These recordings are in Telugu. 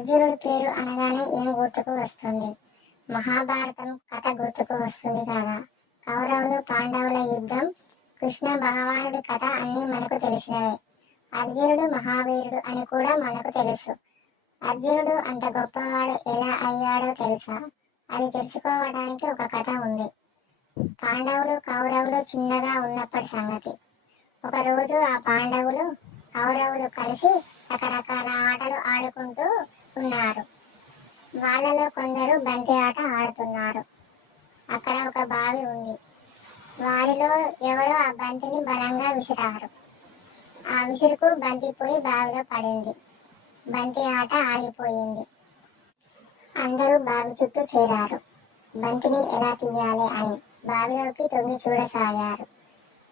అర్జునుడి పేరు అనగానే ఏం గుర్తుకు వస్తుంది? మహాభారతం కథ గుర్తుకు వస్తుంది కదా? కౌరవులు పాండవుల యుద్ధం కృష్ణ భగవానుడి కథ అన్నీ మనకు తెలిసినవే. అర్జునుడు మహావీరుడు అని కూడా మనకు తెలుసు. అర్జునుడు అంత గొప్పవాడు ఎలా అయ్యాడో తెలుసా? అది తెలుసుకోవడానికి ఒక కథ ఉంది. పాండవులు కౌరవులు చిన్నగా ఉన్నప్పటి సంగతి. ఒకరోజు ఆ పాండవులు కౌరవులు కలిసి రకరకాల ఆటలు ఆడుకుంటూ ఉన్నారు. వాళ్ళలో కొందరు బంతి ఆట ఆడుతున్నారు. అక్కడ ఒక బావి ఉంది. వారిలో ఎవరో ఆ బంతిని బలంగా విసిరారు. ఆ విసురుకు బంతి పోయి బావిలో పడింది. బంతి ఆట ఆగిపోయింది. అందరూ బావి చుట్టూ చేరారు. బంతిని ఎలా తీయాలి అని బావిలోకి తొంగి చూడసాగారు.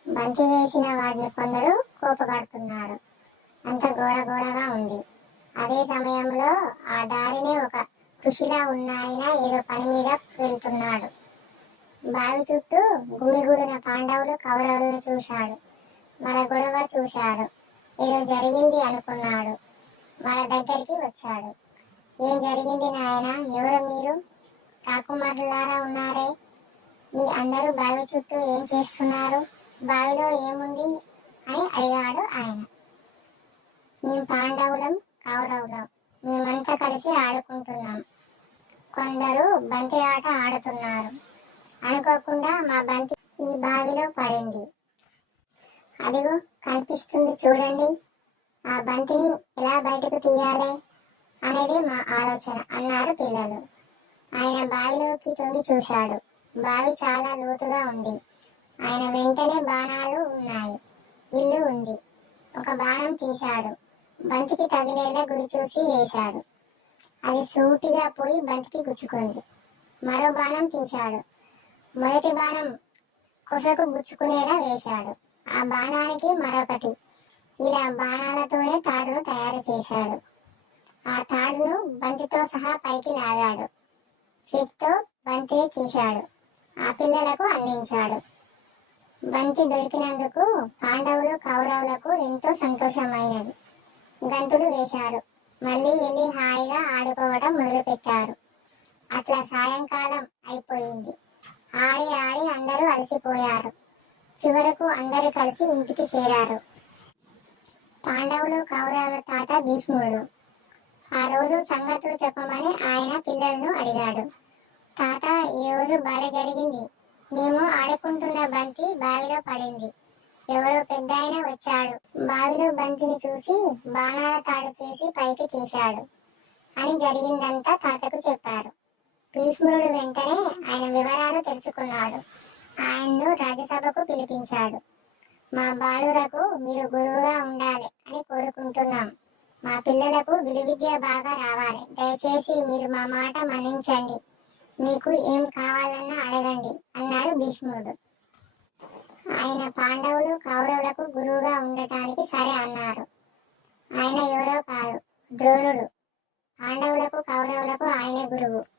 బంతి వేసిన వాడిని కొందరు కోపపడుతున్నారు. అంత గోరగోరగా ఉంది. అదే సమయంలో ఆ దారినే ఒక కృషిలా ఉన్న ఆయన ఏదో పని మీద వెళ్తున్నాడు. బావి చుట్టూ గుమిగూడిన పాండవులు కౌరవులను చూశాడు. మన గొడవ చూశాడు. ఏదో జరిగింది అనుకున్నాడు. వాళ్ళ దగ్గరికి వచ్చాడు. ఏం జరిగింది నాయన? ఎవరు మీరు? కాకుమారులారా ఉన్నారే? మీ అందరూ బావి చుట్టూ ఏం చేస్తున్నారు? బావిలో ఏముంది? అని అడిగాడు ఆయన. మేము పాండవులం. కౌరవులం మేమంతా కలిసి ఆడుకుంటున్నాం. కొందరు బంతి ఆట ఆడుతున్నారు. అనుకోకుండా మా బంతి ఈ బావిలో పడింది. అదిగో కనిపిస్తుంది చూడండి. ఆ బంతిని ఎలా బయటకు తీయాలి అనేది మా ఆలోచన అన్నారు పిల్లలు. ఆయన బావిలోకి తొంగి చూశాడు. బావి చాలా లోతుగా ఉంది. ఆయన వెంటనే బాణాలు ఉన్నాయి. విల్లు ఉంది. ఒక బాణం తీశాడు. బంతికి తగిలేలా గురి చూసి వేశాడు. అది సూటిగా పోయి బంతికి గుచ్చుకుంది. మరో బాణం తీశాడు. మొదటి బాణం కొసకు గుచ్చుకునేలా వేశాడు. ఆ బాణానికి మరొకటి. ఇలా బాణాలతోనే తాడును తయారు చేశాడు. ఆ తాడును బంతితో సహా పైకి లాగాడు. చేతితో బంతిని తీశాడు. ఆ పిల్లలకు అందించాడు. బంతి దొరికినందుకు పాండవులు కౌరవులకు ఎంతో సంతోషమైనది. గంతులు వేశారు. మళ్ళీ వెళ్ళి హాయిగా ఆడుకోవడం మొదలుపెట్టారు. అట్లా సాయంకాలం అయిపోయింది. ఆడి ఆడి అందరూ అలసిపోయారు. చివరకు అందరూ కలిసి ఇంటికి చేరారు. పాండవులు కౌరవుల తాత భీష్ముడు. ఆ రోజు సంగతులు చెప్పమని ఆయన పిల్లలను అడిగాడు. తాత ఈ రోజు బాగా జరిగింది. మేము ఆడుకుంటున్న బంతి బావిలో పడింది. ఎవరో పెద్ద వచ్చాడు. బావిలో బంతిని చూసి బాణాల తాడు చేసి పైకి తీశాడు. అని జరిగిందంతా తాతకు చెప్పారు. భీష్ముడు వెంటనే ఆయన వివరాలు తెలుసుకున్నాడు. ఆయన్ను రాజ్యసభకు పిలిపించాడు. మా బాలురకు మీరు గురువుగా ఉండాలి అని కోరుకుంటున్నాం. మా పిల్లలకు విలువిద్య బాగా రావాలి. దయచేసి మీరు మా మాట మన్నించండి. మీకు ఏం కావాలన్నా అడగండి అన్నాడు భీష్ముడు. ఆయన పాండవులు కౌరవులకు గురువుగా ఉండటానికి సరే అన్నారు. ఆయన ఎవరో కాదు ద్రోణుడు. పాండవులకు కౌరవులకు ఆయనే గురువు.